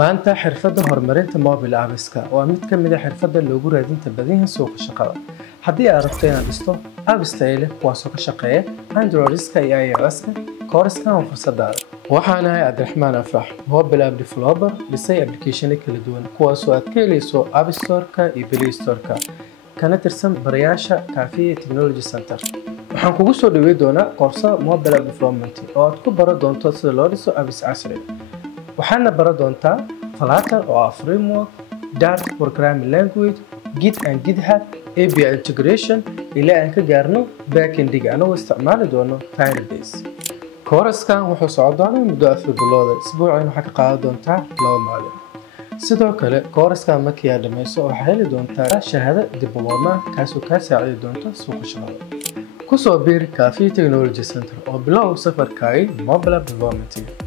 maanta xirfadda horumarinta mobile apps-ka waa mid ka mid ah xirfadda loogu raadinta badan suuqa shaqada. Haddii aad rabto inaad dhisto apps tayo leh kuwaasoo ka shaqeeya Android-ka iyo iOS-ka, koorskan waa fursadaada. Waxaan ahay Cabdiraxmaan Afrax, mobile app developer, dhisay application kala duwan kuwaasoo aad ka helayso App Store-ka iyo Play Store-ka, kana tirsan barayaasha Kaafiya Technology Center. Waxaan kugu soo dhaweyn doonaa koorsada mobile app development oo aad ku baran doonto sida loo dhiso apps casri ah. waxaana baran doontaa Flutter oo ah framework, Dart programming language, Git and GitHub, API integration, ilaa aan ka gaarno backend-ga anagoo isticmaali doono Firebase. Koorskan wuxuu socon doonaa muddo 4 bilood, isbuuciina waxaa ka qaadan doontaa 2 maalin. sidoo kale koorskan markii aad dhamayso waxaad heli doontaa shahaado dibloma kaasoo kaa saacidi doonta suuqa shaqada. ku soo biir Kaafiya Technology Center oo bilow safarkaaga mobile app development.